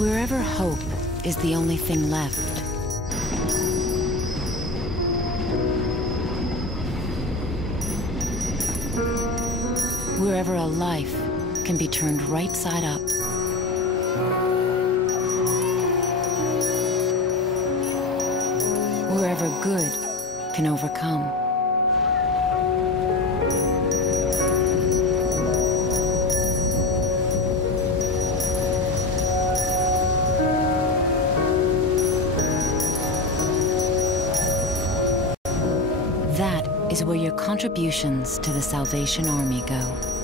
Wherever hope is the only thing left, wherever a life can be turned right side up, wherever good can overcome. That is where your contributions to the Salvation Army go.